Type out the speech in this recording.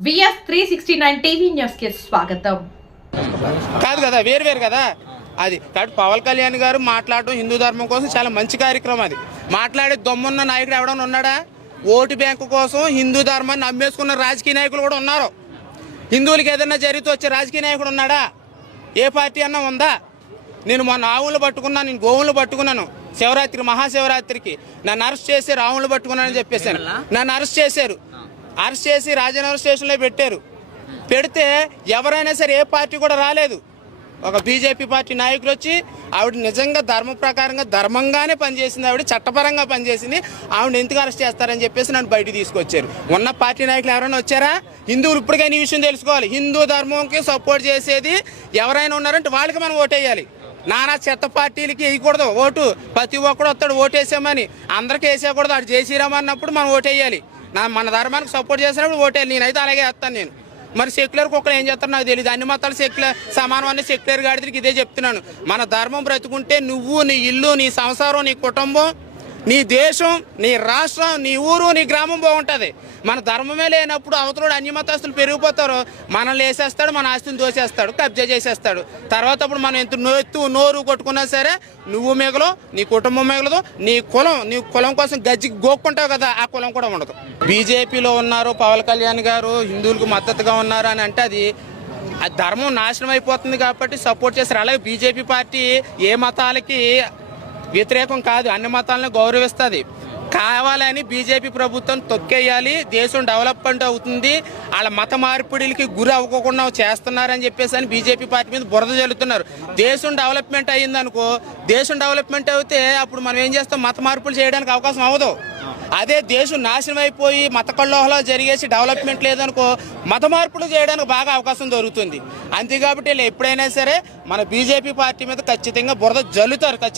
VS three sixty nine TV న్యూస్కి స్వాగతం. కాదు కదా వేరు వేరు కదా. అది కాబట్టి పవన్ కళ్యాణ్ గారు మాట్లాడడం హిందూ ధర్మం కోసం చాలా మంచి కార్యక్రమం అది. మాట్లాడే దమ్మున్న నాయకుడు ఎవడన్నా ఉన్నాడా? ఓటు బ్యాంకు కోసం హిందూ ధర్మాన్ని అమ్మేసుకున్న రాజకీయ నాయకులు కూడా ఉన్నారు. హిందువులకి ఏదైనా జరిగితే వచ్చే రాజకీయ నాయకుడు ఉన్నాడా? ఏ పార్టీ అన్నా ఉందా? నేను మొన్న ఆవులు పట్టుకున్నాను నేను గోవులు పట్టుకున్నాను. శివరాత్రి మహాశివరాత్రికి. నన్ను అరెస్ట్ చేసి రావులు పట్టుకున్నానని చెప్పేశాను. నన్ను అరెస్ట్ చేశారు. అరెస్ట్ చేసి రాజనగర్ స్టేషన్లో పెట్టారు. పెడితే ఎవరైనా సరే ఏ పార్టీ కూడా రాలేదు. ఒక బీజేపీ పార్టీ నాయకులు వచ్చి ఆవిడ నిజంగా ధర్మ ప్రకారంగా ధర్మంగానే పనిచేసింది ఆవిడ చట్టపరంగా పనిచేసింది ఆవిడ ఎందుకు అరెస్ట్ చేస్తారని చెప్పేసి నన్ను బయట తీసుకొచ్చారు. ఉన్న పార్టీ నాయకులు ఎవరైనా వచ్చారా? హిందువులు ఇప్పటికైనా ఈ విషయం తెలుసుకోవాలి. హిందూ ధర్మంకి సపోర్ట్ చేసేది ఎవరైనా ఉన్నారంటే వాళ్ళకి మనం ఓటేయాలి. నానా చెత్త పార్టీలకి వేయకూడదు ఓటు ప్రతి ఒక్కడు వస్తాడు ఓటేసామని. అందరికీ వేసేయకూడదు. అటు జయశ్రీరామ్ అన్నప్పుడు మనం ఓటేయాలి. నా మన ధర్మానికి సపోర్ట్ చేసినప్పుడు ఓటేయాలి. నేనైతే అలాగే వేస్తాను నేను. మరి సెక్యులర్ కుక్కలు ఏం చేస్తారో నాకు తెలియదు అన్ని మతాలు సెక్యులర్ సమానం సెక్యులర్ గాడికి ఇదే చెప్తున్నాను. మన ధర్మం బ్రతుకుంటే నువ్వు నీ ఇల్లు నీ సంసారం నీ కుటుంబం నీ దేశం నీ రాష్ట్రం నీ ఊరు నీ గ్రామం బాగుంటుంది. మన ధర్మమే లేనప్పుడు అవతలోడు అన్ని మతస్థులు పెరిగిపోతారు. మనల్ని వేసేస్తాడు మన ఆస్తిని దోసేస్తాడు కబ్జా చేసేస్తాడు. తర్వాత అప్పుడు మనం ఎంత నోత్తు నోరు కొట్టుకున్నా సరే నువ్వు మిగలవు నీ కుటుంబం మిగలదు నీ కులం నీ కులం కోసం గజ్జి గోక్కుంటావు కదా ఆ కులం కూడా ఉండదు. బీజేపీలో ఉన్నారు పవన్ కళ్యాణ్ గారు హిందువులకు మద్దతుగా ఉన్నారు అని అంటే అది ఆ ధర్మం నాశనం అయిపోతుంది కాబట్టి సపోర్ట్ చేస్తారు. అలాగే బీజేపీ పార్టీ ఏ మతాలకి వ్యతిరేకం కాదు అన్ని మతాలను గౌరవిస్తుంది. కావాలని బీజేపీ ప్రభుత్వం తొక్కేయాలి దేశం డెవలప్మెంట్ అవుతుంది వాళ్ళ మత మార్పిడిలకి గురి అవ్వకుండా చేస్తున్నారని చెప్పేసి అని బీజేపీ పార్టీ మీద బురద జల్లుతున్నారు. దేశం డెవలప్మెంట్ అయ్యిందనుకో దేశం డెవలప్మెంట్ అయితే అప్పుడు మనం ఏం చేస్తాం? మత మార్పులు చేయడానికి అవకాశం అవ్వదు. అదే దేశం నాశనం అయిపోయి మత కల్లోహలో జరిగేసి డెవలప్మెంట్ లేదనుకో మత మార్పులు చేయడానికి బాగా అవకాశం దొరుకుతుంది. అంతే కాబట్టి వీళ్ళు ఎప్పుడైనా సరే మన బీజేపీ పార్టీ మీద ఖచ్చితంగా బురద జల్లుతారు